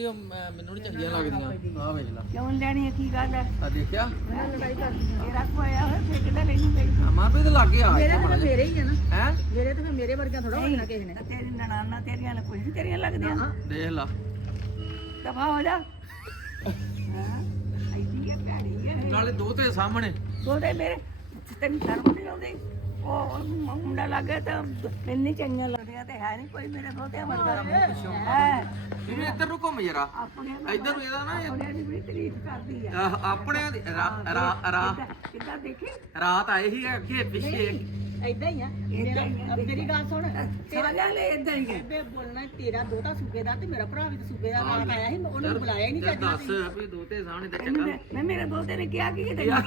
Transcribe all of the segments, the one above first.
ਇਹ ਮੈਨੂੰ ਨਹੀਂ ਚੰਗੀਆਂ ਲੱਗਦੀਆਂ। ਆਹ ਵੇਖ ਲੈ। ਕਿਉਂ ਲੈਣੀ ਹੈ? ਕੀ ਗੱਲ ਹੈ? ਆ ਦੇਖਿਆ? ਲੜਾਈ ਕਰ ਤੇਰਾ ਕੋਇਆ ਹੋਇਆ ਫੇਰ ਕਿੱਦਾਂ ਲੈਣੀ ਪਈ ਮਾਂ ਵੀ ਤੇ ਲੱਗ ਗਿਆ। ਮੇਰੇ ਤਾਂ ਮੇਰੇ ਹੀ ਆ ਨਾ। ਹੈ? ਮੇਰੇ ਤਾਂ ਫਿਰ ਮੇਰੇ ਵਰਗਾ ਥੋੜਾ ਹੋਣਾ ਕਿਸੇ ਨੇ। ਤੇ ਤੇਰੀ ਨਨਾਨਾ ਤੇਰੀਆਂ ਨਾਲ ਕੁਝ ਨਹੀਂ ਤੇਰੀਆਂ ਲੱਗਦੀਆਂ। ਦੇਖ ਲਾ। ਦਫਾ ਹੋ ਜਾ। ਹਾਂ। ਹੈ? ਹੈ ਨਾਲੇ ਦੋ ਤੇ ਸਾਹਮਣੇ। ਉਹਦੇ ਮੇਰੇ। ਤੈਨੂੰ ਸ਼ਰਮ ਨਹੀਂ ਆਉਂਦੀ? ਉਹ ਮੁੰਡਾ ਲੱਗੇ ਤਾਂ ਮੈਨੂੰ ਚੰਗੀਆਂ ਲੱਗਦੀਆਂ ਤੇ ਹੈ ਨਹੀਂ ਕੋਈ ਮੇਰੇ ਬਹੁਤੇ ਵਰਗਾ ਹੈ। ਇਹਨੂੰ ਇੱਧਰ ਨੂੰ ਘੁੰਮ ਜਰਾ। ਆਪਣੇ ਇੱਧਰ ਨੂੰ ਇਹਦਾ ਨਾ ਇਹ- ਆਪਣੇ ਦੀ ਬੜੀ ਤਾਰੀਫ ਕਰਦੀ ਆ। ਆਹ, ਆਪਣਿਆਂ ਦੀ ਰਾ- ਰਾ- ਰਾ- ਕਿੱਦਾਂ ਦੇਖੀ? ਰਾਤ ਆਏ ਸੀ ਅੱਗੇ ਪਿੱਛੇ। ਐਦਾਂ ਹੀ ਆ। ਏਦਾਂ ਹੀ ਆ। ਮੇਰੀ ਗੱਲ ਸੁਣ। ਤੇਰਾ ਗੱਲ ਇਦਾਂ ਹੀ ਹੈ ਬੇ ਬੋਲਣਾ ਤੇਰਾ ਦੋਤਾ ਸੂਬੇਦਾਰ ਤੇ ਮੇਰਾ ਭਰਾ ਵੀ ਤਾਂ ਸੂਬੇਦਾਰ ਰਾਤ ਆਇਆ ਸੀ ਉਹਨੂੰ ਬੁਲਾਇਆ ਹੀ ਨਹੀਂ ਚੱਲ ਚੱਜਣਾ ਦੱਸ ਵੀ ਦੋ ਤੇ ਸਾਹਮਣੇ ਤੇ ਇਹਨੂੰ ਚੰਗਾ ਮੈਂ- ਮੈਂ ਮੇਰੇ ਦੋਤੇ ਨੇ ਕਿਹਾ ਕਿ ਕਿਤੇ ਲੱਗ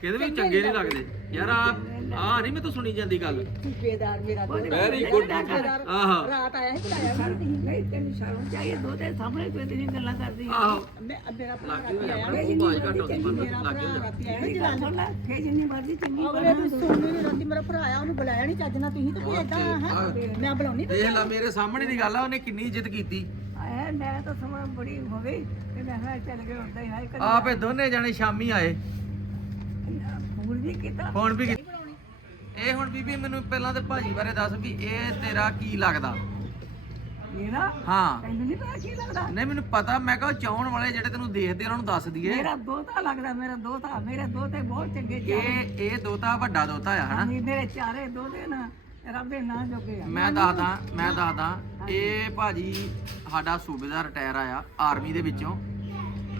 ਕਿਹਦੇ ਵੀ ਚੰਗੇ ਨਹੀਂ ਲੱਗਦੇ? ਯਾਰ ਆ ਆ ਨਹੀਂ ਮੈਂ ਤਾਂ ਸੁਣੀ ਜਾਂਦੀ ਗੱਲ। ਸੂਬੇਦਾਰ ਮੇਰਾ ਵੈਰੀ ਗੁੱਡ ਸੂਬੇਦਾਰ ਆਹੋ। ਰਾਤ ਆਇਆ ਸੀ ਬੁਲਾਇਆ ਵੀ ਨਹੀਂ ਨਹੀਂ ਤੈਨੂੰ ਸ਼ਰਮ ਚਾਹੀਏ ਦੋਤੇ ਸਾਹਮਣੇ ਤੂੰ ਇਤਨੀ ਗੱਲਾਂ ਕਰਦੀ ਹੈ ਆਹੋ। ਮੈਂ ਮੇਰਾ ਭਰਾ ਲੱਗ ਰਾਤੀ ਗਿਆ ਆਇਆ ਉਹ ਬਾਜ ਘੱਟ ਹੁੰਦੀ ਪਰ ਮੇਰਾ ਲੱਗ ਗਿਆ। ਰਾਤੀ ਆਇਆ ਮੇਰੀ ਗੱਲ ਸੁਣ ਲੈ ਫੇਰ ਜਿੰਨੀ ਮਰਜ਼ੀ ਚੰਗੀ ਅਗਲੇ ਨੂੰ ਸੁਣਨੀ ਨਹੀਂ ਰਾਤੀ ਮੇਰਾ ਭਰਾ ਆਇਆ ਉਹਨੂੰ ਬੁਲਾਇਆ ਨਹੀਂ ਚੱਜਣਾ ਤੁਸੀਂ ਤੇ ਫਿਰ ਏਦਾਂ ਹੈ ਮੈਂ ਬੁਲਾਉਣੀ ਦੇਖ ਲੈ ਮੇਰੇ ਸਾਹਮਣੇ ਦੀ ਗੱਲ ਆ ਉਹਨੇ ਕਿੰਨੀ ਇੱਜ਼ਤ ਕੀਤੀ। ਮੈਂ ਤਾਂ ਸਮਾਂ ਬੜੀ ਹੋ ਗਈ ਤੇ ਮੈਂ ਕਿਹਾ ਚੱਲ ਗਏ ਹੁੰਦਾ ਹੀ ਹਾਏ ਕਦੇ ਆਪੇ ਦੋਨੇ ਜਾਣੇ ਸ਼ਾਮੀ ਆਏ। ਫੋਨ ਵੀ ਕੀਤਾ। ਫੋਨ ਵੀ ਕੀਤਾ। ਇਹ ਹੁਣ ਬੀਬੀ ਮੈਨੂੰ ਪਹਿਲਾਂ ਤੇ ਭਾਜੀ ਬਾਰੇ ਦੱਸ ਵੀ ਇਹ ਤੇਰਾ ਕੀ ਲੱਗਦਾ? ਮੇਰਾ? ਹਾਂ। ਤੈਨੂੰ ਨਹੀਂ ਪਤਾ ਕੀ ਲੱਗਦਾ? ਨਹੀਂ ਮੈਨੂੰ ਪਤਾ। ਮੈਂ ਕਿਹਾ ਚਾਹਣ ਵਾਲੇ ਜਿਹੜੇ ਤੈਨੂੰ ਦੇਖਦੇ ਉਹਨਾਂ ਨੂੰ ਦੱਸ ਦਈਏ। ਮੇਰਾ ਦੋਤਾ ਲੱਗਦਾ ਮੇਰਾ ਦੋਤਾ। ਮੇਰੇ ਦੋਤੇ ਬਹੁਤ ਚੰਗੇ ਕਿ ਇਹ ਦੋਤਾ ਵੱਡਾ ਦੋਤਾ ਆ ਹਨਾ? ਚਾਹੀ ਮੇਰੇ ਚਾਰੇ ਦੋਤੇ ਨਾ ਰੱਬ ਦੇ ਨਾਂ ਜੋਗੇ ਆ। ਮੈਂ ਦੱਸਦਾ ਮੈਂ ਦੱਸਦਾ ਇਹ ਭਾਜੀ ਸਾਡਾ ਸੂਬੇਦਾਰ ਰਿਟਾਇਰ ਆਇਆ ਆਰਮੀ ਦੇ ਵਿੱਚੋਂ।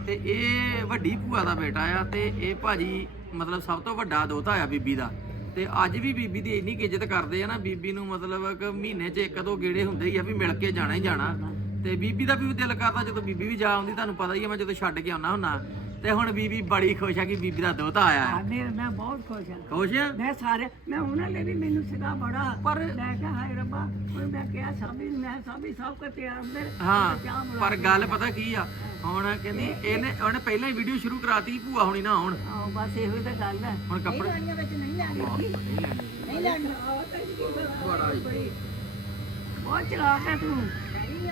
ਤੇ ਇਹ ਵੱਡੀ ਭੂਆ ਦਾ ਬੇਟਾ ਆ ਤੇ ਇਹ ਭਾਜੀ ਮਤਲਬ ਸਭ ਤੋਂ ਵੱਡਾ ਦੋਤਾ ਆ ਬੀਬੀ ਦਾ। ਤੇ ਅੱਜ ਵੀ ਬੀਬੀ ਦੀ ਇੰਨੀ ਕੁ ਇੱਜ਼ਤ ਕਰਦੇ ਆ ਨਾ, ਬੀਬੀ ਨੂੰ ਮਤਲਬ ਕਿ ਮਹੀਨੇ 'ਚ ਇੱਕ ਦੋ ਗੇੜੇ ਹੁੰਦੇ ਹੀ ਆ ਵੀ ਮਿਲ ਕੇ ਜਾਣਾ ਹੀ ਜਾਣਾ। ਤੇ ਬੀਬੀ ਦਾ ਵੀ ਦਿਲ ਕਰਦਾ ਜਦੋਂ ਬੀਬੀ ਵੀ ਜਾ ਆਉਂਦੀ, ਤੁਹਾਨੂੰ ਪਤਾ ਹੀ ਆ, ਮੈਂ ਜਦੋਂ ਛੱਡ ਕੇ ਆਉਣਾ ਹੁੰਨਾ। ਤੇ ਹੁਣ ਬੀਬੀ ਬੜੀ ਖੁਸ਼ ਆ ਕਿ ਬੀਬੀ ਦਾ ਦੋਤਾ ਆਇਆ ਹੈ। ਮੇਰੇ ਮੈਂ ਬਹੁਤ ਖੁਸ਼ ਹਾਂ ਖੁਸ਼ ਆ? ਮੈਂ ਸਾਰੇ ਮੈਂ ਉਹਨਾਂ ਨੇ ਵੀ ਮੈਨੂੰ ਸਿਖਾ ਬੜਾ। ਪਰ ਮੈਂ ਕਿਹਾ ਹਾਏ ਰੱਬਾ ਹੁਣ ਮੈਂ ਕਿਹਾ ਸਾਬੀ ਮੈਂ ਸਾਬੀ ਸਭ ਕੋ ਤੇ ਅੰਦਰ ਹਾਂ ਪਰ ਗੱਲ ਪਤਾ ਕੀ ਆ? ਹੁਣ ਕਹਿੰਦੀ ਇਹਨੇ ਉਹਨੇ ਪਹਿਲਾਂ ਹੀ ਵੀਡੀਓ ਸ਼ੁਰੂ ਕਰਾਤੀ ਭੂਆ ਹੁਣੀ ਨਾ ਆਹ ਬਸ ਇਹੋ ਹੀ ਤਾਂ ਗੱਲ ਹੈ ਹੁਣ ਕੱਪੜੇ ਗਾੜੀਆਂ ਵਿੱਚ ਨਹੀਂ ਲੈਣੀ। ਨਹੀਂ ਲੈਣੀ। ਬੜਾ ਹੀ। ਬਹੁਤ ਚਲਾਕ ਹੈ ਤੂੰ।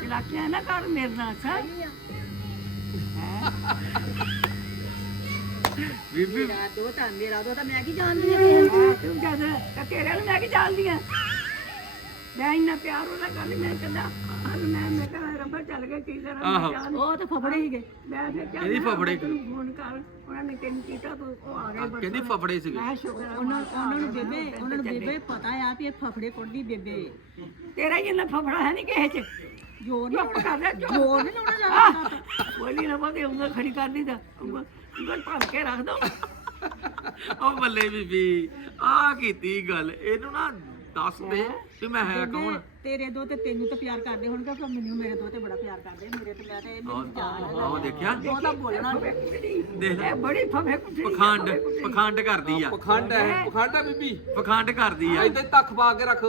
ਚਲਾਕੀਆਂ ਨਾ ਕਰ ਮੇਰੇ ਨਾਲ ਸਰ। ਬੀਬੀ। ਮੇਰਾ ਦੋਤਾ ਮੇਰਾ ਦੋਤਾ ਮੈਂ ਕੀ ਜਾਣਦੀ ਆ ਕਿਸੇ ਨੂੰ? ਤੂੰ ਜਦ ਤੇ ਤੇਰੇ ਨੂੰ ਮੈਂ ਕੀ ਜਾਣਦੀ ਆ ਮੈਂ ਇੰਨਾ ਪਿਆਰ ਉਹਦਾ ਕਰ ਮੈਂ ਕਹਿੰਦਾ ਹਾਂ ਮੈਂ ਮੈਂ ਕਹਿੰਦਾ ਰੱਬਾ ਚੱਲ ਗਏ ਕੀ ਕਰਾਂ ਆਹੋ। ਮੈਂ ਜਾਣ- ਉਹ ਤਾਂ ਫਫੜੇ ਹੀਗੇ ਮੈਂ ਫਿਰ ਚੱਲ ਇਹਦੀ ਫਫੜੇ? ਤੈਨੂੰ ਫੋਨ ਕਰ ਉਹਨਾਂ ਨੇ ਤੈਨੂੰ ਕੀਤਾ ਤੂੰ ਉਹ ਆ ਗਏ ਕਹਿੰਦੀ ਫਫੜੇ ਸੀਗੇ? ਮੈਂ ਸ਼ੁਕਰ ਆ ਉਹਨਾਂ ਉਹਨਾਂ ਨੂੰ ਬੇਬੇ ਉਹਨਾਂ ਨੂੰ ਬੇਬੇ ਪਤਾ ਆ ਵੀ ਇਹ ਫਫੜੇ ਕੁੱਟਦੀ ਬੇਬੇ ਤੇਰਾ ਹੀ ਇੰਨਾ ਫਫੜਾ ਹੈ ਨਹੀਂ ਕਿਸੇ ਚ। ਜੋਰ ਚੁੱਪ ਜੋਰ ਨਹੀਂ ਲਾਉਣਾ ਜਾਂਦਾ ਬੋਲੀ ਨਾ ਬੋਲੀ ਉਂਗਲ ਖੜੀ ਕਰ ਦੀ ਤਾਂ ਉਂਗਲ ਉਂਗਲ ਭੰਨ ਕੇ ਰੱਖ ਦੋ। ਉਹ ਬੱਲੇ ਬੀਬੀ ਆ ਕੀਤੀ ਗੱਲ ਇਹਨੂੰ ਨਾ ਦੱਸ ਦੇ ਕਿ ਮੈਂ ਹੈ ਕੌਣ? ਤੇਰੇ ਦੋ ਤੇ ਤੈਨੂੰ ਤਾਂ ਪਿਆਰ ਕਰਦੇ ਹੋਣਗੇ ਪਰ ਮੈਨੂੰ ਮੇਰੇ ਦੋ ਤੇ ਬੜਾ ਪਿਆਰ ਕਰਦੇ ਮੇਰੇ ਤੇ ਮੈਂ ਤੇ ਮੈਨੂੰ ਜਾਣ ਆ ਆਹ ਦੇਖਿਆ? ਉਹ ਤਾਂ ਬੋਲਣਾ। ਦੇਖ ਲੈ। ਬੜੀ ਫਫੇ ਕੁੱਟੀ ਪਖੰਡ ਪਖੰਡ ਕਰਦੀ ਆ। ਪਖੰਡ ਹੈ ਪਖੰਡ ਹੈ ਬੀਬੀ। ਪਖੰਡ ਕਰਦੀ ਆ। ਹੀ ਤੱਕ ਪਾ ਕੇ ਰੱਖ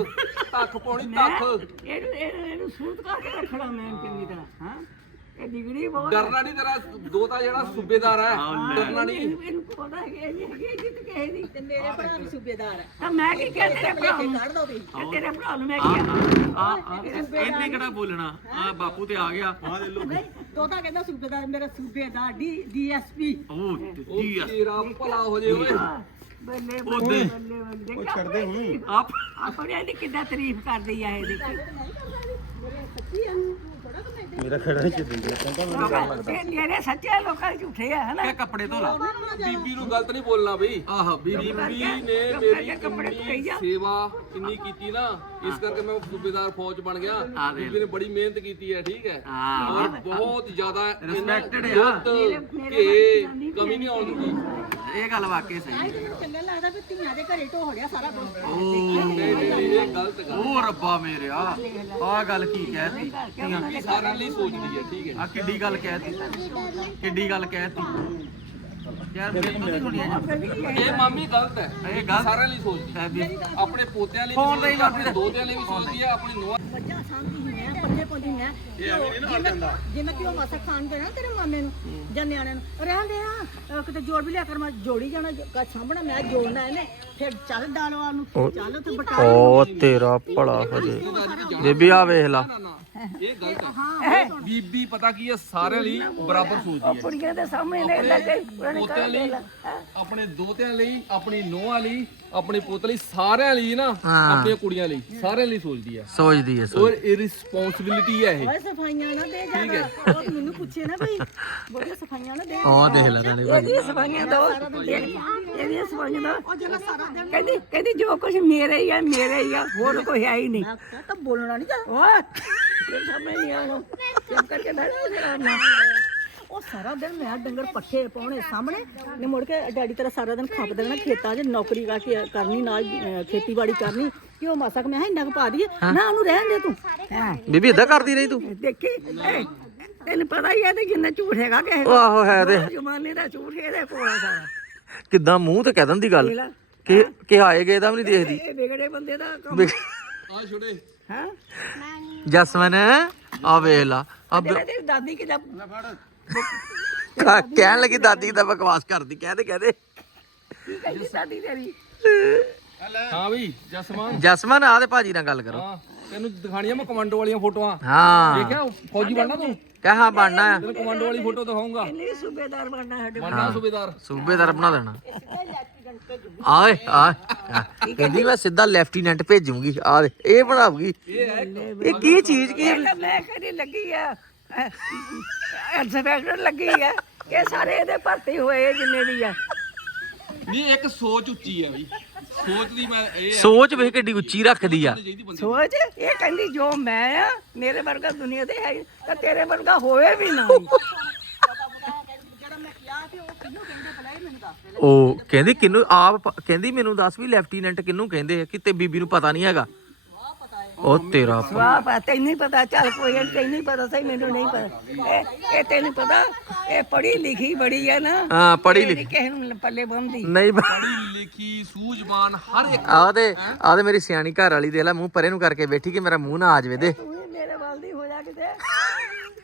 ਤੱਕ ਪਾਉਣੀ ਇਹਨੂੰ ਇਹਨੂੰ ਇਹਨੂੰ ਸੂਤ ਕਰਕੇ ਰੱਖਣਾ ਮੈਂ ਚੰਗੀ ਤਰ੍ਹਾਂ ਹਾਂ? ਇਹ ਡਿਗਰੀ ਬਹੁਤ ਡਰਨਾ ਨਹੀਂ ਤੇਰਾ ਦੋਤਾ ਜਿਹੜਾ ਸੂਬੇਦਾਰ ਹੈ ਡਰਨਾ ਨਹੀਂ। ਇਹਨੂੰ ਇਹਨੂੰ ਪਤਾ ਹੈ ਕਿ ਇਹ ਨਹੀਂ ਹੈਗੀ ਜਿੱਤ ਕਿਸੇ ਦੀ ਤੇ ਮੇਰੇ ਭਰਾ ਵੀ ਸੂਬੇਦਾਰ ਆ ਤਾਂ ਮੈਂ ਕੀ ਕਹਿ ਤੇਰੇ ਭਰਾ ਨੂੰ? ਕੱਢ ਦੋ ਤੁਸੀਂ ਤੇ ਤੇਰੇ ਭਰਾ ਨੂੰ ਮੈਂ ਕੀ ਕਿਹਾ? ਆ ਆ ਇਹਨੇ ਕਿਹੜਾ ਬੋਲਣਾ? ਆ ਬਾਪੂ ਤੇ ਆ ਗਿਆ। ਨਹੀਂ ਦੋਤਾ ਕਹਿੰਦਾ ਸੂਬੇਦਾਰ ਮੇਰਾ ਸੂਬੇਦਾਰ ਡੀ ਡੀਐਸਪੀ। ਉਹ ਜੀ ਆ ਤੇਰਾ ਭਲਾ ਹੋ ਜੇ ਓਏ। ਬੱਲੇ। ਬੱਲੇ ਬੱਲੇ ਉਹ ਛੱਡਦੇ ਹੁਣ। ਆਪ ਆਪਣੇ ਦੀ ਕਿੱਦਾਂ ਤਾਰੀਫ ਕਰਦੀ ਆ ਇਹ ਦੇਖੀ। ਮੇਰੇ ਸੱਚੀ ਆ ਥੋੜਾ ਕਿ ਮੈਂ ਇਹ ਮੇਰੇ ਸੱਚੇ ਲੋਕਾਂ ਦੇ ਝੂਠੇ ਆ ਹਨਾ? ਕਿ ਕੱਪੜੇ ਧੋ ਲਾ। ਬੀਬੀ ਨੂੰ ਗਲਤ ਨਹੀਂ ਬੋਲਣਾ ਬਈ। ਆਹ ਬੀਬੀ ਨੇ ਮੇਰੀ ਸੇਵਾ ਇੰਨੀ ਕੀਤੀ ਨਾ ਇਸ ਕਰਕੇ ਮੈਂ ਸੂਬੇਦਾਰ ਫੌਜ ਬਣ ਗਿਆ। ਦੇਖ। ਬੀਬੀ ਨੇ ਬੜੀ ਮਿਹਨਤ ਕੀਤੀ ਹੈ ਠੀਕ ਹੈ। ਹਾਂ ਔਰ ਬਹੁਤ ਜ਼ਿਆਦਾ Respected ਆ। ਦੁੱਧ ਘੇ ਕਮੀ ਨਹੀਂ ਆਉਣ ਦਿੱਤੀ। ਇਹ ਗੱਲ ਵਾਕਈ ਸਹੀ ਤੇ ਮੈਨੂੰ ਚੰਗਾ ਲੱਗਦਾ ਵੀ ਧੀਆਂ ਦੇ ਘਰੇ ਢੋੜਿਆ ਸਾਰਾ ਕੁਝ ਨਹੀਂ ਨਹੀਂ ਨਹੀਂ, ਇਹ ਗਲਤ ਗੱਲ ਉਹ ਰੱਬਾ ਮੇਰਿਆ ਆ। ਗੱਲ ਕੀ ਕਹਿਤੀ? ਬੀਬੀ ਸਾਰਿਆਂ ਲਈ ਸੋਚਦੀ ਹੈ ਠੀਕ ਹੈ। ਆ ਕਿੱਡੀ ਗੱਲ ਕਹਿਤੀ? ਕਿੱਡੀ ਗੱਲ ਕਹਿਤੀ? ਯਾਰ ਮੇਰੇ ਤੋਂ ਨਹੀਂ ਸੁਣੀਆਂ ਜਾਂਦੀਆਂ। ਇਹ ਮਾਮੀ ਗਲਤ ਹੈ। ਇਹ ਗੱਲ ਸਾਰਿਆਂ ਲਈ ਸੋਚਦੀ ਹੈ। ਹੈ ਵੀ ਆਪਣੇ ਪੋਤਿਆਂ ਲਈ ਵੀ ਫੋਨ ਤੇ ਹੀ ਸੋਚਦੀ ਹੈ, ਆਪਣੇ ਵਰਤਦੀ ਦੋਤਿਆਂ ਲਈ ਵੀ ਸੋਚਦੀ ਹੈ ਆਪਣੀ ਨੂੰਹਾਂ ਮੱਝਾਂ ਸਾਂਭਦੀ ਹੀ ਮੈਂ ਪੱਲੇ ਪਾਉਂਦੀ ਮੈਂ ਇਹ ਐਵੇਂ ਨਹੀਂ ਨਾ ਹਟ ਜਾਂਦਾ। ਜਿਵੇਂ ਕਿ ਉਹ ਮਾਸਾ ਖਾਣ ਦੇਣਾ ਤੇਰੇ ਮਾਮੇ ਨੂੰ ਜਾਂ ਨਿਆਣਿਆਂ ਨੂੰ। ਰਹਿਣ ਦੇ ਆ ਕਿਤੇ ਜੋੜ ਵੀ ਲਿਆ ਕਰ ਮੈਂ ਜੋੜੀ ਜਾਣਾ ਕ- ਸਾਂਭਣਾ ਮੈਂ ਜੋੜਨਾ ਇਹਨੇ। ਫਿਰ ਚੱਲ ਡਾਲਵਾ ਨੂੰ ਚੱਲ ਤੇ ਬਟਾ ਉਹ ਤੇਰਾ ਭਲਾ ਹੋ ਜੇ ਬੀਬੀ ਆ ਵੇਖ ਲਾ। ਇਹ ਗਲਤ ਹੈ। ਬੀਬੀ ਪਤਾ ਕੀ ਹੈ ਸਾਰਿਆਂ ਲਈ ਬਰਾਬਰ ਸੋਚਦੀ ਹੈ। ਕੁੜੀਆਂ ਦੇ ਸਾਹਮਣੇ ਨੇ ਏਦਾਂ ਕਈ ਪੁਰਾਣੇ ਪੋਤਿਆਂ ਲਈ ਆਪਣੇ ਦੋਤਿਆਂ ਲਈ ਆਪਣੀ ਨੋਹਾਂ ਲਈ ਆਪਣੇ ਪੁੱਤ ਲਈ ਸਾਰਿਆਂ ਲਈ ਨਾ ਹਾਂ। ਆਪਣੀਆਂ ਕੁੜੀਆਂ ਲਈ ਸਾਰਿਆਂ ਲਈ ਸੋਚਦੀ ਹੈ। ਸੋਚਦੀ ਹੈ ਔਰ ਇਹ ਰਿਸਪੌਂਸਿਬਿਲਿਟੀ ਹੈ ਇਹ। ਓਏ ਸਫਾਈਆਂ ਨਾ ਦੇ ਜ਼ਿਆਦਾ। ਉਹ ਤਾਂ ਮੈਨੂੰ ਪੁੱਛੇ ਨਾ ਕੋਈ। ਬੋਲੇ ਸਫਾਈਆਂ ਨਾ ਦੇ। ਉਹ ਦੇਖ ਲੈ ਨਾਲੇ ਭਾਜੀ ਇਹਦੀਆਂ ਸਫਾਈਆਂ ਦੋ। ਇਹਦੀਆਂ ਸਫਾਈਆਂ ਦੋ। ਕਹਿੰਦੀ ਕਹਿੰਦੀ ਜੋ ਕੁਝ ਮੇਰੇ ਹੀ ਆ ਮੇਰੇ ਹੀ ਆ ਹੋਰ ਕੋਈ ਹੈ ਹੀ ਨਹੀਂ। ਤਾਂ ਬੋਲਣਾ ਨਹੀਂ ਚਾਹੀਦਾ ਉਹ ਇਹ ਸਮਝ ਨਹੀਂ ਆਉਣਾ। ਚੁੱਪ ਕਰਕੇ ਬੈਠੋ ਜਰਾ ਨਾ। ਉਹ ਸਾਰਾ ਦਿਨ ਮੈਂ ਡੰਗਰ ਪੱਠੇ ਪਾਉਣੇ ਸਾਹਮਣੇ ਨੇ ਮੁੜ ਕੇ ਡੈਡੀ ਤੇਰਾ ਸਾਰਾ ਦਿਨ ਖੱਪ ਦੇਣਾ ਖੇਤਾਂ 'ਚ ਨੌਕਰੀ ਕਰਕੇ ਕਰਨੀ ਨਾਲ ਅਹ, ਖੇਤੀਬਾੜੀ ਕਰਨੀ। ਕਿ ਉਹ ਮਾਸਾ ਕਿ ਮੈਂ ਕਿਹਾ ਇੰਨਾ ਕੁ ਪਾ ਦਈਏ ਨਾ ਉਹਨੂੰ ਰਹਿਣ ਦੇ ਤੂੰ। ਹਾਂ। ਬੀਬੀ ਇਦਾਂ ਕਰਦੀ ਰਹੀ ਤੂੰ? ਦੇਖੀ ਇਹ, ਤੈਨੂੰ ਪਤਾ ਹੀ ਹੈ ਤੇ ਜਿੰਨਾ ਝੂਠ ਹੈਗਾ ਕਿਸੇ ਉਹ ਆਹੋ ਹੈ ਤੇ। ਜਮਾਨੇ ਦਾ ਝੂਠ ਇਹਦੇ ਕੋਲ ਆ ਸਾਰਾ। ਕਿੱਦਾਂ ਮੂੰਹ ਤੇ ਕਹਿ ਦਿੰਦੀ ਗੱਲ। ਕਿ ਕਿ ਆਏ ਗਏ ਦਾ ਵੀ ਨਹੀਂ ਦੇਖਦੀ। ਇਹ ਵਿਗੜੇ ਬੰਦੇ ਦਾ ਕੰਮ। ਆ ਛੋੜੇ ਹਾਂ? ਜਸਮਨ ਆ ਵੇਖ ਲਾ ਆ ਬ- ਤੇਰੇ ਤੇਰੀ ਦਾਦੀ ਕਿਦਾ ਕ- ਕਹਿਣ ਲੱਗੀ ਦਾਦੀ ਦਾ ਬਕਵਾਸ ਕਰਦੀ ਕਹਦੇ ਕਹਦੇ। ਕੀ ਕਹਿੰਦੀ ਦਾਦੀ ਤੇਰੀ? ਹਾਂ ਵੀ ਜਸਮਾਨ ਜਸਮਨ ਆ ਤੇ ਭਾਜੀ ਨਾਲ ਗੱਲ ਕਰੋ। ਹਾਂ। ਤੈਨੂੰ ਦਿਖਾਣੀਆਂ ਮੈਂ ਕਮਾਂਡੋ ਵਾਲੀਆਂ ਫੋਟੋਆਂ। ਹਾਂ। ਦੇਖਿਆ ਫੌਜੀ ਬਣਨਾ ਤੂੰ? ਕਹਿ ਬਣਨਾ ਆ ਤੈਨੂੰ ਕਮਾਂਡੋ ਵਾਲੀ ਫੋਟੋ ਦਿਖਾਉਂਗਾ ਇਹਨੇ ਸੂਬੇਦਾਰ ਬਣਨਾ ਸਾਡੇ ਬਣਨਾ ਸੂਬੇਦਾਰ। ਸੂਬੇਦਾਰ ਬਣਾ ਦੇਣਾ। ਆਏ ਆ ਕਹਿੰਦੀ ਮੈਂ ਸਿੱਧਾ ਲੈਫਟੀਨੈਂਟ ਭੇਜੂਗੀ। ਆ ਦੇ ਇਹ ਬਣਾਉਗੀ ਇਹ ਕੀ ਚੀਜ਼ ਕੀ ਮੈਂ ਕਦੀ ਲੱਗੀ ਆ। ਇੰਸਪੈਕਟਰ ਲੱਗੀ ਆ। ਇਹ ਸਾਰੇ ਇਹਦੇ ਭਰਤੀ ਹੋਏ ਆ ਜਿੰਨੇ ਵੀ ਆ। ਨਹੀਂ ਇੱਕ ਸੋਚ ਉੱਚੀ ਹੈ ਬਈ। ਸੋਚ ਦੀ ਮੈਂ ਇਹ ਹੈ ਸੋਚ ਵੇਖ ਕਿੱਡੀ ਉੱਚੀ ਰੱਖਦੀ ਆ। ਚਾਹੀਦੀ ਬੰਦੇ ਸੋਚ? ਇਹ ਕਹਿੰਦੀ ਜੋ ਮੈਂ ਆ ਮੇਰੇ ਵਰਗਾ ਦੁਨੀਆ ਤੇ ਹੈ ਹੀ, ਤਾਂ ਤੇਰੇ ਵਰਗਾ ਹੋਵੇ ਵੀ ਨਾ ਉਹ ਕਹਿੰਦੀ ਕਿਨੂੰ ਆਪ ਪ- ਕਹਿੰਦੀ ਮੈਨੂੰ ਦੱਸ ਵੀ ਲੈਫਟੀਨੈਂਟ ਕਿਨੂੰ ਕਹਿੰਦੇ ਆ ਕਿਤੇ ਬੀਬੀ ਨੂੰ ਪਤਾ ਨਹੀਂ ਹੈਗਾ। ਉਹ ਤੇਰਾ ਵਾਹ ਪਾ ਤੈਨੂੰ ਨਹੀਂ ਪਤਾ ਚੱਲ ਕੋਈ ਗੱਲ ਤੈਨੂੰ ਨਹੀਂ ਪਤਾ ਸਹੀ ਮੈਨੂੰ ਨਹੀਂ ਪਤਾ। ਇਹ ਇਹ ਤੈਨੂੰ ਪਤਾ ਇਹ ਪੜ੍ਹੀ ਲਿਖੀ ਬੜੀ ਆ ਨਾ। ਹਾਂ ਪੜ੍ਹੀ ਇਹ ਲਿਖੀ। ਕਿਸੇ ਨੂੰ ਪੱਲੇ ਬੰਦੀ ਨਹੀਂ ਬ- ਪੜ੍ਹੀ ਲਿਖੀ ਸੂਝਵਾਨ ਹਰ ਇੱਕ ਆਹ ਤੇ ਆਹ ਤੇ ਮੇਰੀ ਸਿਆਣੀ ਘਰ ਵਾਲੀ ਦੇਖ ਲੈ ਮੂੰਹ ਪਰੇ ਨੂੰ ਕਰਕੇ ਬੈਠੀ ਕਿ ਮੇਰਾ ਮੂੰਹ ਨਾ ਆ ਜਾਵੇ ਦੇ। ਤੂੰ ਵੀ ਮੇਰੇ ਵੱਲ ਦੀ ਹੋ ਜਾ ਕਿਤੇ।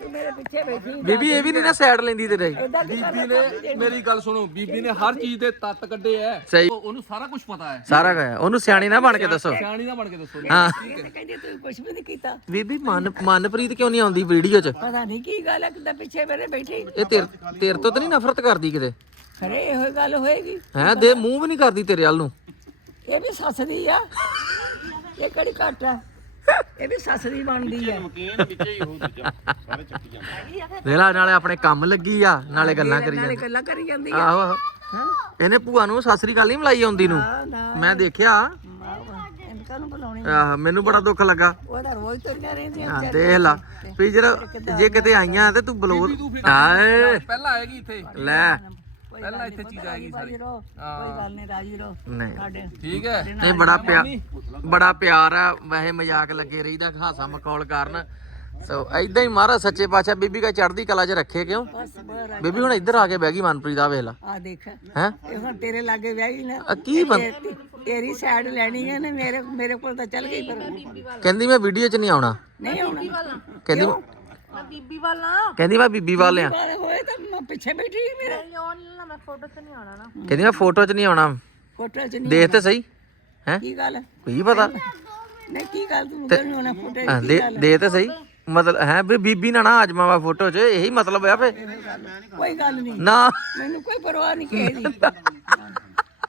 ਤੂੰ ਮੇਰੇ ਪਿੱਛੇ ਬੈਠੀ ਬੀਬੀ ਇਹ ਵੀ ਨਹੀਂ ਨਾ ਸਾਈਡ ਲੈਂਦੀ ਤੇਰੇ। ਬੀਬੀ ਨੇ ਮੇਰੀ ਗੱਲ ਸੁਣੋ ਬੀਬੀ ਨੇ ਹਰ ਚੀਜ਼ ਦੇ ਤੱਤ ਕੱਢੇ ਐ। ਸਹੀ। ਉਹਨੂੰ ਸਾਰਾ ਕੁਝ ਪਤਾ ਹੈ ਸਾਰਾ ਗਿਆ ਉਹਨੂੰ ਸਿਆਣੀ ਨਾ ਬਣ ਕੇ ਦੱਸੋ। ਸਿਆਣੀ ਨਾ ਬਣ ਕੇ ਦੱਸੋ। ਹਾਂ। ਇਹ ਤਾਂ ਕਹਿੰਦੀ ਤੂੰ ਕੁਝ ਵੀ ਨਹੀਂ ਕੀਤਾ। ਬੀਬੀ ਮਨ ਮਨਪ੍ਰੀਤ ਕਿਉਂ ਨਹੀਂ ਆਉਂਦੀ ਵੀਡੀਓ 'ਚ? ਪਤਾ ਨਹੀਂ ਕੀ ਗੱਲ ਹੈ ਕਿਦਾਂ ਪਿੱਛੇ ਮੇਰੇ ਬੈਠੀ। ਇਹ ਤੇਰੇ ਤੇਰੇ ਤੋਂ ਤਾਂ ਨਹੀਂ ਨਫ਼ਰਤ ਕਰਦੀ ਕਿਤੇ। ਖਰੇ ਇਹੋ ਗੱਲ ਹੋਏਗੀ। ਹੈ ਦੇ ਮੂੰਹ ਵੀ ਨਹੀਂ ਕਰਦੀ ਤੇਰੇ ਵੱਲ ਨੂੰ। ਇਹ ਵੀ ਸੱਸ ਦੀ ਆ। ਇਹ ਕਿਹੜੀ ਘੱਟ ਆ ਇਹ ਵੀ ਸੱਸ ਦੀ ਬਣਦੀ ਆ। ਦੇਖ ਲੈ ਨਾਲੇ ਆਪਣੇ ਕੰਮ ਲੱਗੀ ਆ ਨਾਲੇ ਗੱਲਾਂ ਕਰੀ ਨਾਲੇ ਜਾਂਦੀ। ਗੱਲਾਂ ਕਰੀ ਜਾਂਦੀ ਆ। ਆਹੋ। ਆਹੋ ਹਾਂ? ਇਹਨੇ ਭੂਆ ਨੂੰ ਸਾਸਰੀ ਗੱਲ ਨਹੀਂ ਮਲਾਈ ਆਉਂਦੀ ਨੂੰ। ਨਾ ਨਾ। ਮੈਂ ਦੇਖਿਆ। ਇਹਨੂੰ ਕਾਹਨੂੰ ਬੁਲਾਉਣੀ? ਆਹ ਮੈਨੂੰ ਬੜਾ ਦੁੱਖ ਲੱਗਾ। ਉਹਦਾ ਰੋਜ਼ ਤੁਰੀਆਂ ਰਹਿੰਦੀਆਂ ਹਾਂ ਦੇਖ ਲਾ। ਵੀ ਜਰਾ ਜੇ ਕਿਤੇ ਆਈਆਂ ਤੇ ਤੂੰ ਬਲੋਰ ਆਏ। ਪਹਿਲਾਂ ਆਏਗੀ ਇੱਥੇ। ਲੈ। ਪਹਿਲਾਂ ਇੱਥੇ ਚੀਜ਼ ਆਏਗੀ ਸਾਰੀ। ਕੋਈ ਗੱਲ ਨਹੀਂ ਰਾਜੀ ਰਹੋ। ਨਹੀਂ। ਸਾਡੇ ਠੀਕ ਹੈ। ਨਹੀਂ ਬੜਾ ਪਿਆਰ ਬੜਾ ਪਿਆਰ ਆ ਵੈਸੇ ਮਜ਼ਾਕ ਲੱਗੇ ਰਹੀਦਾ ਹਾਸਾ ਮਖੌਲ ਕਰਨ। ਸੋ ਐਦਾਂ ਹੀ ਮਹਾਰਾਜ ਸੱਚੇ ਪਾਤਸ਼ਾਹ ਬੀਬੀ ਕਾ ਚੜ੍ਹਦੀ ਕਲਾ 'ਚ ਰੱਖੇ ਕਿਉਂ? ਬੀਬੀ ਹੁਣ ਇੱਧਰ ਆ ਕੇ ਬਹਿ ਗਈ ਮਨਪ੍ਰੀਤ ਆ ਵੇਖ ਲਾ। ਆ ਦੇਖ। ਹੈ? ਇਹ ਹੁਣ ਤੇਰੇ ਲਾਗੇ ਵਿਆਹੀ ਨਾ। ਆ ਕੀ ਬਣ ਤੇ- ਤੇਰੀ ਸਾਈਡ ਲੈਣੀ ਹੈ ਨੇ ਮੇਰੇ ਮੇਰੇ ਕੋਲ ਤਾਂ ਚੱਲ ਗਈ ਪਰ ਕਹਿੰਦੀ ਮੈਂ ਵੀਡੀਓ 'ਚ ਨਹੀਂ ਆਉਣਾ। ਨਹੀਂ ਆਉਣਾ। ਕਹਿੰਦੀ ਮੈਂ ਬੀਬੀ ਵੱਲ ਨਾ ਕਹਿੰਦੀ ਮੈਂ ਬੀਬੀ ਵਾਲ ਆ। ਬਾਰੇ ਹੋਏ ਤਾਂ ਮੈਂ ਪਿੱਛੇ ਬੈਠੀ ਸੀ ਮੇਰੇ। ਆਉਣ ਨਾ ਮੈਂ ਫੋਟੋ ਤੇ ਨਹੀਂ ਆਉਣਾ ਨਾ। ਕਹਿੰਦੀ ਮੈਂ ਫੋਟੋ 'ਚ ਨਹੀਂ ਆਉਣਾ। ਫੋਟੋ ਚ ਨਹੀਂ ਦੇਖ ਤੇ ਸਹੀ ਹੈ? ਕੀ ਗੱਲ? ਕੀ ਪਤਾ? ਨਹੀਂ ਕੀ ਗੱਲ ਤੂੰ ਕਹਿੰਦੀ ਹੋਣਾ ਫੋਟੋ ਹਾਂ, ਦੇ ਦੇ ਤੇ ਸਹੀ। ਮਤਲਬ ਹੈ ਵੀ ਬੀਬੀ ਨਾ ਨਾ ਆਜਮਾਵਾ ਫੋਟੋ 'ਚ ਇਹੀ ਮਤਲਬ ਆ ਫੇ। ਕੋਈ ਗੱਲ ਨਹੀਂ। ਨਾ। ਮੈਨੂੰ ਕੋਈ ਪਰਵਾਹ ਨਹੀਂ ਕਿਸੇ ਦੀ।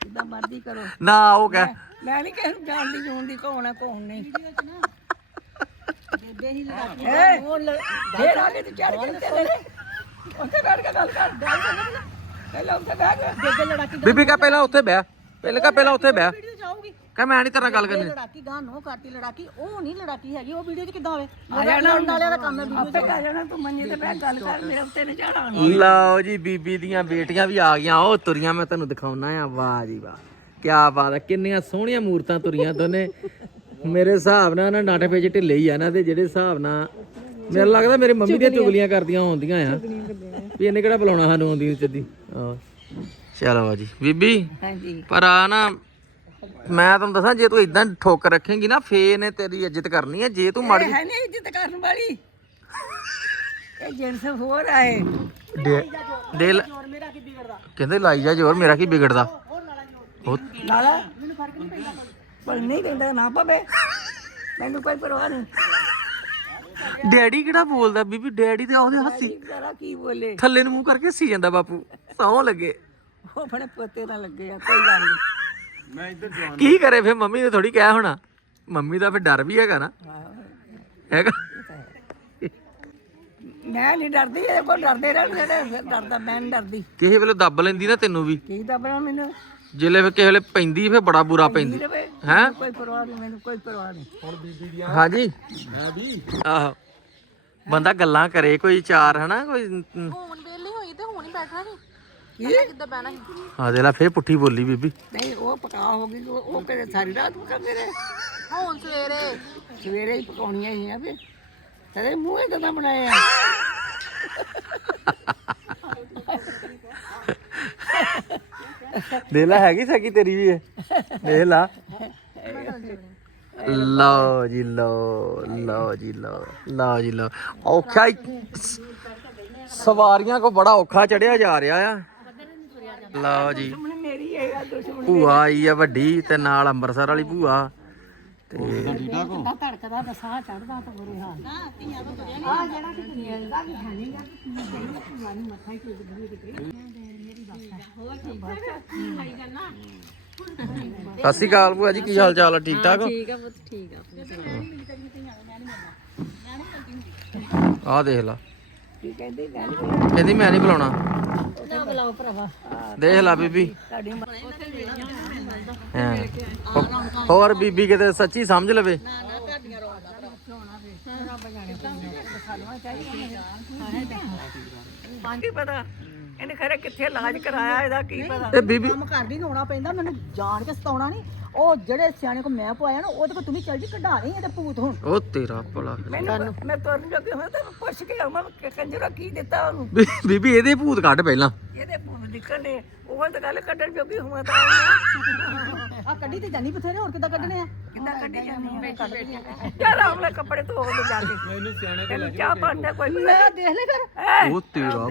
ਜਿੱਦਾਂ ਮਰਜ਼ੀ ਕਰੋ। ਨਾ ਉਹ ਕਹਿ। ਮੈਂ ਨਹੀਂ ਕਿਸੇ ਨੂੰ ਜਾਣਦੀ ਜੂਣਦੀ ਕੌਣ ਹੈ ਕੌਣ ਨਹੀਂ। ਬੇਬੇ ਹੀ ਲੜਾ ਕੇ ਏ ਫੇਰ ਆ ਕੇ ਤੂੰ ਚੜ ਕੇ ਤੇ ਲੈ ਉੱਥੇ ਬੈਠ ਕੇ ਗੱਲ ਕਰ। ਗੱਲ ਕਰ ਪਹਿਲਾਂ ਉੱਥੇ ਬੈਠ ਕੇ ਬੇਬੇ ਲੜਾਕੀ ਬੀਬੀ ਕਹ ਪਹਿਲਾਂ ਉੱਥੇ ਬਹਿ। ਪਹਿਲਾਂ ਕਹ ਪਹਿਲਾਂ ਉੱਥੇ ਬਹਿ। ਵੀਡੀਓ ਜਾਊਗੀ। ਕਹ ਮੈਂ ਨਹੀਂ ਤੇਰੇ ਗੱਲ ਕਰਨੀ। ਲੜਾਕੀ ਗਾਂ ਨੋ ਕਰਤੀ। ਲੜਾਕੀ ਉਹ ਨਹੀਂ ਲੜਾਕੀ ਹੈਗੀ। ਉਹ ਵੀਡੀਓ 'ਚ ਕਿੱਦਾਂ ਹੋਵੇ ਆ ਜਾਣਾ। ਲੜਨ ਵਾਲਿਆਂ ਦਾ ਕੰਮ ਹੈ ਵੀਡੀਓ ਆਪੇ ਕਰ ਜਾਣਾ ਤੂੰ ਮੰਜੇ ਤੇ ਬੈਠ ਗੱਲ ਕਰ। ਮੇਰੇ ਉੱਤੇ ਨਹੀਂ ਜਾਣਾ ਲਓ ਜੀ ਬੀਬੀ ਦੀਆਂ ਬੇਟੀਆਂ ਵੀ ਆ ਗਈਆਂ। ਉਹ ਤੁਰੀਆਂ ਮੈਂ ਤੁਹਾਨੂੰ ਦਿਖਾਉਣਾ ਆ। ਵਾਹ ਜੀ ਵਾਹ। ਕੀ ਬਾਤ ਹੈ। ਕਿੰਨੀਆਂ ਸੋਹਣੀਆਂ ਮੂਰਤਾਂ ਤੁਰੀਆਂ ਦੋਨੇ। ਮੇਰੇ ਹਿਸਾਬ ਨਾਲ ਨਾ ਨਾਟਕ ਪੇਜ ਢਿੱਲੇ ਹੀ ਆ ਨਾ ਤੇ ਜਿਹੜੇ ਹਿਸਾਬ ਨਾਲ ਮੈਨੂੰ ਲੱਗਦਾ ਮੇਰੇ ਮੰਮੀ ਦੀਆਂ ਚੁਗਲੀਆਂ ਕਰਦੀਆਂ ਹੁੰਦੀਆਂ ਆ। ਵੀ ਇਹਨੇ ਕਿਹੜਾ ਬੁਲਾਉਣਾ ਸਾਨੂੰ ਆਉਂਦੀ ਚੱਦੀ ਹਾਂ ਚਲੋ ਜੀ ਬੀਬੀ ਹਾਂਜੀ। ਪਰ ਆ ਨਾ ਮੈਂ ਤੁਹਾਨੂੰ ਦੱਸਾਂ ਜੇ ਤੂੰ ਇਦਾਂ ਠੋਕ ਰੱਖੇਂਗੀ ਨਾ ਫੇ ਨੇ ਤੇਰੀ ਇੱਜ਼ਤ ਕਰਨੀ ਹੈ ਜੇ ਤੂੰ ਮਾੜੀ ਹੈ ਨਹੀਂ ਇੱਜ਼ਤ ਕਰਨ ਵਾਲੀ। ਇਹ ਜਿੰਸ ਹੋਰ ਆਏ ਦੇ ਦੇ ਲ- ਮੇਰਾ ਕੀ ਵਿਗੜਦਾ ਕਹਿੰਦੇ ਲਾਈ ਜਾ ਜ਼ੋਰ ਮੇਰਾ ਕੀ ਵਿਗੜਦਾ? ਲਾਲਾ। ਮੈਨੂੰ ਫ਼ਰਕ ਨਹੀਂ ਪੈਂਦਾ ਪਰ ਨਹੀਂ ਪੈਂਦਾ ਨਾ ਪਵੇ। ਮੈਨੂੰ ਕੋਈ ਪਰਵਾਹ ਨਹੀਂ। ਡੈਡੀ ਕਿਹੜਾ ਬੋਲਦਾ ਬੀਬੀ? ਡੈਡੀ ਤੇ ਉਹਦੇ ਹੱਸੀ। ਕਰਾ ਕੀ ਬੋਲੇ? ਥੱਲੇ ਨੂੰ ਮੂੰਹ ਕਰਕੇ ਹੱਸੀ ਜਾਂਦਾ ਬਾਪੂ। ਸੌਂ ਲੱਗੇ। ਉਹ ਆਪਣੇ ਪੋਤੇ ਨਾਲ ਲੱਗੇ ਆ ਕੋਈ ਗੱਲ ਨਹੀਂ। ਮੈਂ ਇੱਧਰ ਜਵਾਨ ਕੀ ਕਰੇ ਫੇ ਮੰਮੀ ਨੇ ਥੋੜੀ ਕਹਿ ਹੋਣਾ। ਮੰਮੀ ਦਾ ਫੇ ਡਰ ਵੀ ਹੈਗਾ ਨਾ। ਹੈਗਾ। ਮੈਂ ਨਹੀਂ ਡਰਦੀ ਇਹ ਕੋਲ ਡਰਦੇ ਰਹਿੰਦੇ ਨੇ ਫਿਰ ਡਰਦਾ ਮੈਂ ਨਹੀਂ ਡਰਦੀ। ਕਿਸੇ ਵੇਲੇ ਦੱਬ ਲੈਂਦੀ ਨਾ ਤੈਨੂੰ ਵੀ। ਕੀ ਦੱਬਣਾ ਮੈਨੂੰ? ਜਿਲੇ ਫੇ ਕਿਸੇ ਵੇਲੇ ਪੈਂਦੀ ਫੇ ਬੜਾ ਬੁਰਾ ਪੈਂਦੀ ਰਵੇ। ਹੈ? ਕੋਈ ਪਰਵਾਹ ਨਹੀਂ ਮੈਨੂੰ ਕੋਈ ਪਰਵਾਹ ਨਹੀਂ। ਹਾਂਜੀ। ਮੈਂ ਵੀ। ਆਹੋ। ਬੰਦਾ ਗੱਲਾਂ ਕਰੇ ਕੋਈ ਚਾਰ ਹਨਾ ਕੋਈ ਹੁਣ ਵੇਲੀ ਹੋਈ ਤੇ ਹੁਣ ਹੀ ਬੈਠਣਾ ਨਹੀਂ ਪਹਿਲਾਂ ਕਿੱਦਾਂ ਬਹਿਣਾ ਸੀ? ਆ ਦੇ ਲੈ ਫੇ ਪੁੱਠੀ ਬੋਲੀ ਬੀਬੀ। ਨਹੀਂ ਉਹ ਪਕਾ ਹੋ ਗਈ ਉਹ ਉਹ ਸਾਰੀ ਰਾਤ ਪਕਾ ਮੇਰੇ। ਹੁਣ ਸਵੇਰੇ। ਸਵੇਰੇ ਹੀ ਪਕਾਉਣੀਆਂ ਹੀ ਆ ਵੀ ਤੇਰੇ ਮੂੰਹ ਹੀ ਕਦਾਂ ਬਣਾਇਆ ਦੇ ਲੈ, ਹੈਗੀ ਸਕੀ ਤੇਰੀ ਵੀ ਇਹ। ਦੇਖ ਲਾ। ਲਓ ਜੀ, ਲਓ ਲਓ ਜੀ, ਲਓ ਲਓ ਜੀ, ਲਓ। ਔਖਾ ਹੀ। ਸਵਾਰੀਆਂ ਕੋ ਬੜਾ ਔਖਾ ਚੜਿਆ ਜਾ ਰਿਹਾ ਆ। ਲਓ ਜੀ। ਭੂਆ ਆਈ ਆ ਵੱਡੀ ਤੇ ਨਾਲ ਅੰਮ੍ਰਿਤਸਰ ਵਾਲੀ ਭੂਆ। ਤੇ ਠੀਕ ਧੜਕਦਾ ਤਾਂ ਸਾਹ ਚੜਦਾ ਤਾਂ ਬੁਰੇ ਹਾਲ ਆ ਜਿਹੜਾ ਕਿ ਮਿਲਦਾ ਵੀ ਹੈ ਨਹੀਂਗਾ ਮੱਥਾ ਹੀ ਟੇਕਦੀ ਕਿਤੇ ਸਤਿ ਸ਼੍ਰੀ ਅਕਾਲ ਭੂਆ ਜੀ ਕੀ ਹਾਲ ਚਾਲ ਆ ਠੀਕ ਠਾਕ ਹੋ ਠੀਕ ਆ ਪੁੱਤ ਠੀਕ ਆ ਆਹ ਦੇਖ ਲਾ ਕੀ ਕਹਿੰਦੀ ਮੈਂ ਨਹੀਂ ਬੁਲਾਉਣਾ ਨਾ ਬੁਲਾਓ ਭਰਾਵਾ ਦੇਖ ਲਾ ਬੀਬੀ। ਹੋ- ਹੋਰ ਬੀਬੀ ਕਿਤੇ ਸੱਚੀ ਸਮਝ ਲਵੇ ਕੀ ਪਤਾ ਇਹਨੇ ਖਰੇ ਕਿੱਥੇ ਇਲਾਜ ਕਰਾਇਆ ਇਹਦਾ ਕੀ ਪਤਾ? ਤੇ ਬੀਬੀ ਕੰਮ ਕਰਦੀ ਆਉਣਾ ਪੈਂਦਾ ਮੈਨੂੰ ਜਾਣ ਕੇ ਸਤਾਉਣਾ ਨਹੀਂ। ਉਹ ਜਿਹੜੇ ਸਿਆਣੇ ਕੋ ਮੈਂ ਪਵਾਇਆ ਨਾ ਉਹਦੇ ਕੋ ਤੂੰ ਵੀ ਚੱਲ ਜੀ ਕਢਾ ਰਹੀ ਹੈ ਤੇ ਭੂਤ ਹੁਣ। ਉਹ ਤੇਰਾ ਭਲਾ। ਮੈਨੂੰ ਮੈਂ ਤੁਰਨ ਜੋਗੀ ਹੋਇਆ ਤਾਂ ਪੁੱਛ ਕੇ ਆਵਾਂ ਕਿ ਕੰਜਰਾ ਕੀ ਦਿੱਤਾ ਉਹਨੂੰ। ਬੀਬੀ ਇਹਦੇ ਭੂਤ ਕੱਢ ਪਹਿਲਾਂ। ਇਹਦੇ ਭੂਤ ਨਿਕਲਣੇ ਉਹ ਤਾਂ ਗੱਲ ਕੱਢਣ ਜੋਗੀ ਹੋਇਆ ਤਾਂ ਆ ਕੱਢੀ ਤੇ ਜਾਨੀ ਬਥੇਰੇ ਹੋਰ ਕਿੱਦਾਂ ਕੱਢਣੇ ਆ? ਕਿੰਨਾ ਕੱਢੀ ਜਾਂਦੀ ਹੈ ਯਾਰ ਆਮਲੇ ਕੱਪੜੇ ਧੋ ਦੇ ਜਾ ਕੇ। ਮੈਨੂੰ ਸਿਆਣੇ ਤੈਨੂੰ ਚਾਹ ਪਾਣੀ ਕੋਈ ਨਹੀਂ ਲੈ ਦੇਖ ਲੈ ਫਿਰ। ਉਹ ਤੇਰਾ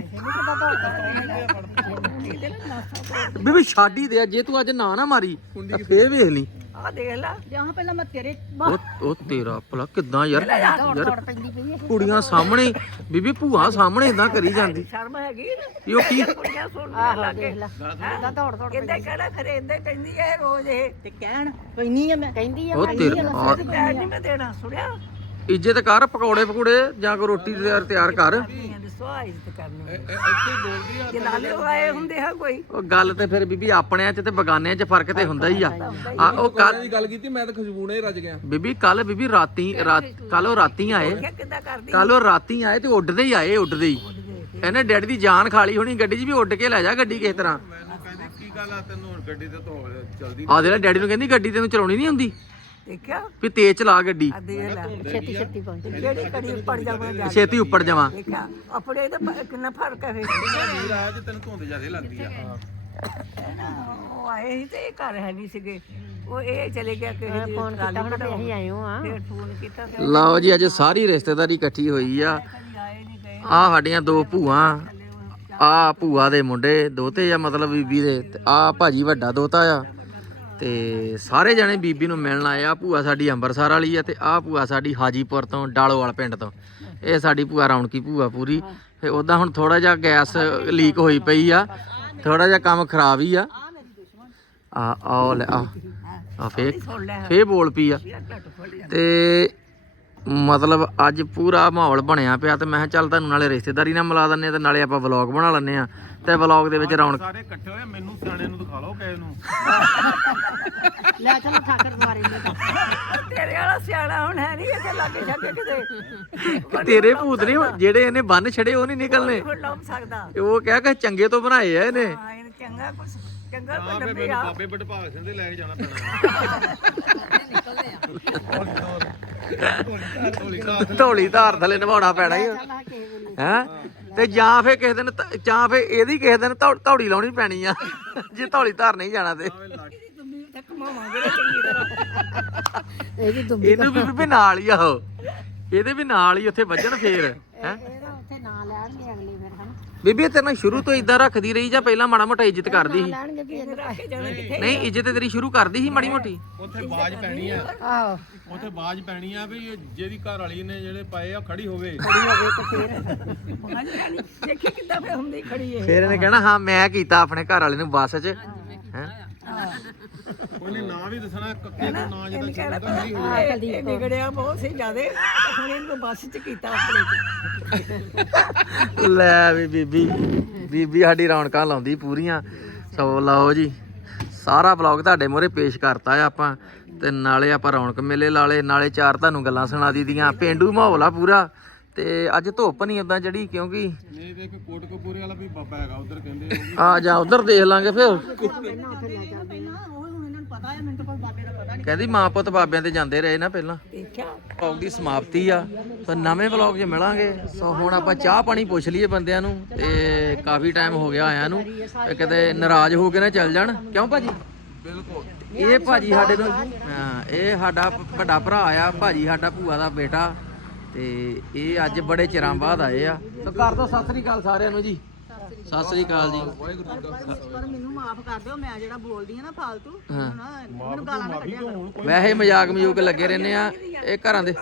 ਬੀਬੀ ਛਾਡੀ ਦੇ ਜੇ ਤੂੰ ਅੱਜ ਨਾ ਨਾ ਮਾਰੀ ਤਾਂ ਫੇਰ ਵੇਖ ਲਈ। ਆ ਦੇਖ ਲੈ। ਜਾਂ ਪਹਿਲਾਂ ਮੈਂ ਤੇਰੇ ਉਹ ਉਹ ਤੇਰਾ ਭਲਾ ਕਿੱਦਾਂ ਯਾਰ ਯਾਰ ਪੈਂਦੀ ਪਈ ਹੈ। ਕੁੜੀਆਂ ਸਾਹਮਣੇ ਬੀਬੀ ਭੂਆ ਸਾਹਮਣੇ ਇਦਾਂ ਕਰੀ ਜਾਂਦੀ। ਸ਼ਰਮ ਹੈਗੀ ਨਾ। ਇਹ ਕੀ ਕੁੜੀਆਂ ਸੁਣਦੀਆਂ ਲੱਗੇ ਇਹਦਾ ਦੌੜ ਦੌੜ ਕਿੰਦੇ ਕਿਹੜਾ ਖਰੇ ਇੰਦੇ ਕਹਿੰਦੀ ਐ ਰੋਜ਼ ਇਹ। ਤੇ ਕਹਿਣ ਕੋਈ ਨਹੀਂ ਆ ਮੈਂ। ਕਹਿੰਦੀ ਆ ਉਹ ਤੇਰਾ ਆ- ਪੈਰ ਨਹੀਂ ਮੈਂ ਦੇਣਾ ਸੁਣਿਆ? ਇੱਜ਼ਤ ਕਰ ਪਕੌੜੇ ਪਕੂੜੇ ਜਾਂ ਕੋਈ ਰੋਟੀ ਤਿਆਰ ਤਿਆਰ ਕਰ। ਇੱਥੇ ਬੋਲਦੀ ਆ ਜੇ ਲਾਲੇ ਆਏ ਹੁੰਦੇ ਆ ਕੋਈ। ਉਹ ਗੱਲ ਤੇ ਫਿਰ ਬੀਬੀ ਆਪਣਿਆਂ 'ਚ ਤੇ ਬਗਾਨਿਆਂ 'ਚ ਫ਼ਰਕ ਤੇ ਹੁੰਦਾ ਹੀ ਆ। ਆ। ਉਹ ਕੱਲ ਦੀ ਗੱਲ ਕੀਤੀ ਮੈਂ ਤਾਂ ਖੁਸ਼ਬੂ ਨਾਲ ਹੀ ਰੱਜ ਗਿਆ। ਬੀਬੀ ਕੱਲ ਬੀਬੀ ਰਾਤੀ ਕੱਲ ਉਹ ਰਾਤੀ ਆਏ। ਕਿ ਕੱਲ ਉਹ ਰਾਤੀ ਆਏ ਤੇ ਉੱਡਦੇ ਹੀ ਆਏ ਉੱਡਦੇ ਹੀ। ਇਹਨੇ ਡੈਡੀ ਦੀ ਜਾਨ ਖਾਲੀ ਹੋਣੀ ਗੱਡੀ 'ਚ ਵੀ ਉੱਡ ਕੇ ਲੈ ਜਾ ਗੱਡੀ ਕਿਸੇ ਤਰ੍ਹਾਂ। ਮੈਨੂੰ ਕਹਿੰਦੇ ਕੀ ਗੱਲ ਆ ਤੈਨੂੰ ਹੁਣ ਗੱਡੀ ਤੇ ਧੋ ਚਲਦੀ ਆ ਜਿਹੜਾ ਡੈਡੀ ਨੂੰ ਕਹਿੰਦੀ ਗੱਡੀ ਤੈਨੂੰ ਚਲਾਉਣੀ ਨਹੀਂ ਹੁੰਦੀ ਦੇਖਿਆ? ਵੀ ਤੇਜ਼ ਚਲਾ ਗੱਡੀ। ਆ ਦੇਖ ਲੈ। ਛੇਤੀ ਛੇਤੀ ਪਹੁੰਚ ਜਿਹੜੀ ਕੜੀ ਪੜ ਜਾਵਾਂ ਜਾ ਕੇ। ਛੇਤੀ ਉੱਪਰ ਜਾਵਾਂ। ਦੇਖਿਆ। ਆਪਣੇ ਤੇ ਪ- ਕਿੰਨਾ ਫ਼ਰਕ ਹੈ ਫਿਰ। ਵੀਰ ਤੇ ਤੈਨੂੰ ਧੁੰਦ ਜ਼ਿਆਦਾ ਲੱਗਦੀ ਆ। ਉਹ ਆਏ ਸੀ ਤੇ ਇਹ ਘਰ ਹੈ ਨਹੀਂ ਸੀਗੇ। ਉਹ ਇਹ ਚਲੇ ਗਿਆ ਕਿਸੇ ਦੀ ਫੋਨ ਕੀਤਾ ਹੁਣ ਅਸੀਂ ਆਏ ਹਾਂ। ਫਿਰ ਫੋਨ ਕੀਤਾ ਤੇ ਲਓ ਜੀ ਅੱਜ ਸਾਰੀ ਰਿਸ਼ਤੇਦਾਰੀ ਇਕੱਠੀ ਹੋਈ ਆ। ਕਦੀ ਆਏ ਨਹੀਂ ਗਏ। ਆ ਸਾਡੀਆਂ ਦੋ ਭੂਆ। ਆ ਭੂਆ ਦੇ ਮੁੰਡੇ ਦੋਤੇ ਆ ਮਤਲਬ ਬੀਬੀ ਦੇ। ਆ ਭਾਜੀ ਵੱਡਾ ਦੋਤਾ ਆ। ਤੇ ਸਾਰੇ ਜਣੇ ਬੀਬੀ ਨੂੰ ਮਿਲਣ ਆਏ ਆ ਭੂਆ ਸਾਡੀ ਅੰਮ੍ਰਿਤਸਰ ਵਾਲੀ ਆ ਤੇ ਆ ਭੂਆ ਸਾਡੀ ਹਾਜੀਪੁਰ ਤੋਂ, ਡਾਲੋਵਾਲ ਪਿੰਡ ਤੋਂ। ਇਹ ਸਾਡੀ ਭੂਆ ਰੌਣਕੀ ਭੂਆ ਪੂਰੀ। ਤੇ ਉਹਦਾ ਹੁਣ ਥੋੜਾ ਜਿਹਾ ਗੈਸ ਲੀਕ ਹੋਈ ਪਈ ਆ। ਥੋੜਾ ਜਿਹਾ ਕੰਮ ਖਰਾਬ ਹੀ ਆ। ਆ ਆ ਲੈ, ਆ। ਆ ਫੇ ਫੇ ਬੋਲ ਪਈ ਆ। ਘੱਟ ਤੇ ਮਤਲਬ ਅੱਜ ਪੂਰਾ ਮਾਹੌਲ ਬਣਿਆ ਪਿਆ ਤੇ ਮੈਂ ਕਿਹਾ ਚੱਲ ਤੁਹਾਨੂੰ ਨਾਲੇ ਰਿਸ਼ਤੇਦਾਰੀ ਨਾਲ ਮਿਲਾ ਦਿੰਨੇ ਆ ਤੇ ਨਾਲੇ ਆਪਾਂ ਵਲੌਗ ਬਣਾ ਲੈਂਦੇ ਆ। ਤੇ ਵਲੌਗ ਦੇ ਵਿੱਚ ਰੌਣਕ। ਸਾਰੇ ਇਕੱਠੇ ਹੋਏ ਮੈਨੂੰ ਸਿਆਣੇ ਨੂੰ ਦਿਖਾ ਲਓ ਕਿਸੇ ਨੂੰ। ਲੈ ਚਲੋ ਠਾਕਰ ਮਾਰੇ ਨੂੰ ਤੇਰੇ ਵਾਲਾ ਸਿਆਣਾ ਹੁਣ ਹੈ ਨਹੀਂ ਇੱਥੇ ਲਾਗੇ ਛੱਗੇ ਕਿਤੇ। ਤੇਰੇ ਭੂਤ ਨਹੀਂ ਜਿਹੜੇ ਇਹਨੇ ਬੰਨ ਛੜੇ ਉਹ ਨਹੀਂ ਨਿਕਲਨੇ ਹੁਣ ਲੱਭ ਸਕਦਾ। ਉਹ ਕਹਿ ਕੇ ਚੰਗੇ ਤੋਂ ਬਣਾਏ ਆ ਇਹਨੇ। ਹਾਂ ਇਹਨੂੰ ਚੰਗਾ ਕੁਛ ਚੰਗਾ ਆ ਕੋਈ ਮੈਨੂੰ ਆ ਬਾਬੇ ਬਟਭਾਗ ਸਿੰਘ ਦੇ ਲੈ ਕੇ ਜਾਣਾ ਪੈਣਾ। ਢੋਲੀ ਧਾਰ ਥਲੇ ਨਿਭਾਉਣਾ ਪੈਣਾ ਹੀ। ਹੈ? ਤੇ ਜਾਂ ਫੇ ਕਿਸੇ ਦਿਨ ਧ- ਜਾਂ ਫੇ ਇਹਦੀ ਕਿਸੇ ਦਿਨ ਧੌ- ਧੌੜੀ ਲਾਉਣੀ ਪੈਣੀ ਆ। ਜੇ ਧੌਲੀ ਧਾਰ ਨਹੀਂ ਜਾਣਾ ਤੇ। ਤੱਕ ਮਾਵਾਂਗੇ ਚੰਗੀ ਤਰ੍ਹਾਂ। ਇਹਦੀ ਦੁੱਬ ਇਹਨੂੰ ਵੀ ਵੀ ਨਾਲ ਹੀ ਆਹੋ ਇਹਦੇ ਵੀ ਨਾਲ ਹੀ ਉੱਥੇ ਵੱਜਣ ਫੇਰ ਹੈ? ਇਹਦਾ ਉੱਥੇ ਨਾਂ ਲੈਣਗੇ ਅਗਲੀ ਬੀਬੀ ਤੇਰੇ ਨਾਲ ਸ਼ੁਰੂ ਤੋਂ ਇਦਾਂ ਰੱਖਦੀ ਰਹੀ ਜਾਂ ਪਹਿਲਾਂ ਮਾੜਾ ਮੋਟਾ ਇੱਜ਼ਤ ਕਰਦੀ ਸੀ? ਲੈਣਗੇ ਵੀ ਇੱਧਰ ਰੱਖ ਕੇ ਜਾਣਾ ਕਿੱਥੇ ਨਹੀਂ ਇੱਜ਼ਤ ਤੇਰੀ ਸ਼ੁਰੂ ਕਰਦੀ ਸੀ ਮਾੜੀ ਮੋਟੀ। ਉੱਥੇ ਬਾਜ ਪੈਣੀ ਆ। ਆਹੋ। ਉੱਥੇ ਬਾਜ ਪੈਣੀ ਆ ਵੀ ਇਹ ਜਿਹਦੀ ਘਰ ਵਾਲੀ ਨੇ ਜਿਹੜੇ ਪਾਏ ਆ ਖੜੀ ਹੋਵੇ। ਖੜੀ ਹੋਵੇ ਤੇ ਫੇਰ। ਮਾਂ ਜਾਨੀ ਦੇਖੀ ਕਿੱਦਾਂ ਫੇ ਹੁੰਦੀ ਖੜੀ ਇਹ। ਫਿਰ ਇਹਨੇ ਕਹਿਣਾ ਹਾਂ ਮੈਂ ਕੀਤਾ ਆਪਣੇ ਘਰ ਵਾਲੇ ਨੂੰ ਬੱਸ 'ਚ। ਹੈਂ? ਉਹਨੇ ਨਾਂ ਵੀ ਦੱਸਣਾ ਕੱਕੇ ਦਾ ਨਾਂ ਜਿਹਦਾ ਕਹਿਣਾ ਚੱਲਦਾ ਖੜੀ ਹੋਵੇ ਇਹ ਵਿਗੜਿਆ ਬਹੁਤ ਸੀ ਜਿਆਦੇ। ਹੁਣ ਇਹਨੂੰ ਬੱਸ ਚ ਕੀਤਾ ਆਪਣੇ ਚ। ਲੈ ਵੀ ਬੀਬੀ ਬੀਬੀ ਸਾਡੀ ਰੌਣਕਾਂ ਲਾਉਂਦੀ ਪੂਰੀਆਂ। ਸੋ ਲਓ ਜੀ ਸਾਰਾ ਬਲੌਗ ਤੁਹਾਡੇ ਮੂਹਰੇ ਪੇਸ਼ ਕਰਤਾ ਆ ਆਪਾਂ। ਤੇ ਨਾਲੇ ਆਪਾਂ ਰੌਣਕ ਮੇਲੇ ਲਾਲੇ ਨਾਲੇ ਚਾਰ ਤੁਹਾਨੂੰ ਗੱਲਾਂ ਸੁਣਾ ਦਿੱਤੀਆਂ। ਪਿੰਡੂ ਮਾਹੌਲ ਆ ਪੂਰਾ। ਤੇ ਅੱਜ ਧੁੱਪ ਨਹੀਂ ਉਦਾਂ ਚੜੀ ਕਿਉਂਕਿ ਨਹੀਂ ਤੇ ਇੱਕ ਕੋਟਕਪੂਰੇ ਵਾਲਾ ਵੀ ਬਾਬਾ ਹੈਗਾ ਉਧਰ ਕਹਿੰਦੇ ਆ ਜਾ। ਉਧਰ ਦੇਖ ਲਾਂਗੇ ਫਿਰ। ਪਹਿਲਾਂ ਉੱਥੇ ਲੈ ਜਾਂਦੇ ਨਾ ਉਹ ਹੁਣ ਇਹਨਾਂ ਨੂੰ ਪਤਾ ਹੈ ਮੈਨੂੰ ਤਾਂ ਕੋਈ ਬਾਬੇ ਦਾ ਪਤਾ ਨਹੀਂ ਕਹਿੰਦੀ ਮਾਂ ਪੁੱਤ ਬਾਬਿਆਂ ਤੇ ਜਾਂਦੇ ਰਹੇ ਨਾ ਪਹਿਲਾਂ। ਦੇਖਿਆ? ਵਲੌਗ ਦੀ ਸਮਾਪਤੀ ਆ ਤਾਂ ਨਵੇਂ ਵਲੌਗ 'ਚ ਮਿਲਾਂਗੇ ਸੋ ਹੁਣ ਆਪਾਂ ਚਾਹ ਪਾਣੀ ਪੁੱਛ ਲਈਏ ਬੰਦਿਆਂ ਨੂੰ ਤੇ ਕਾਫੀ ਟਾਈਮ ਹੋ ਗਿਆ ਆਇਆਂ ਨੂੰ ਤੇ ਕਿਤੇ ਨਾਰਾਜ਼ ਹੋ ਕੇ ਨਾ ਚੱਲ ਜਾਣ। ਕਿਉਂ ਭਾਜੀ? ਬਿਲਕੁਲ। ਇਹ ਭਾਜੀ ਸਾਡੇ ਨੂੰ ਹਾਂ ਇਹ ਸਾਡਾ ਵੱਡਾ ਭਰਾ ਆ ਭਾਜੀ ਸਾਡਾ ਭੂਆ ਦਾ ਬੇਟਾ। ਤੇ ਇਹ ਅੱਜ ਬੜੇ ਚਿਰਾਂ ਬਾਅਦ ਆਏ ਆ। ਸੋ ਕਰ ਦੋ ਸਤਿ ਸ੍ਰੀ ਅਕਾਲ ਸਾਰਿਆਂ ਨੂੰ ਜੀ। ਸਤਿ ਸ੍ਰੀ ਅਕਾਲ ਜੀ। ਪਰ ਮੈਨੂੰ ਮਾਫ ਕਰ ਦਿਓ ਮੈਂ ਜਿਹੜਾ ਬੋਲਦੀ ਆ ਨਾ ਫਾਲਤੂ ਮੈਨੂੰ ਗਾਲਾਂ ਨਾ ਕੱਢਿਆ ਕਰੋ। ਵੈਸੇ ਮਜ਼ਾਕ ਮਜੂਕ ਲੱਗੇ ਰਹਿੰਦੇ ਆ ਇਹ ਘਰਾਂ ਦੇ।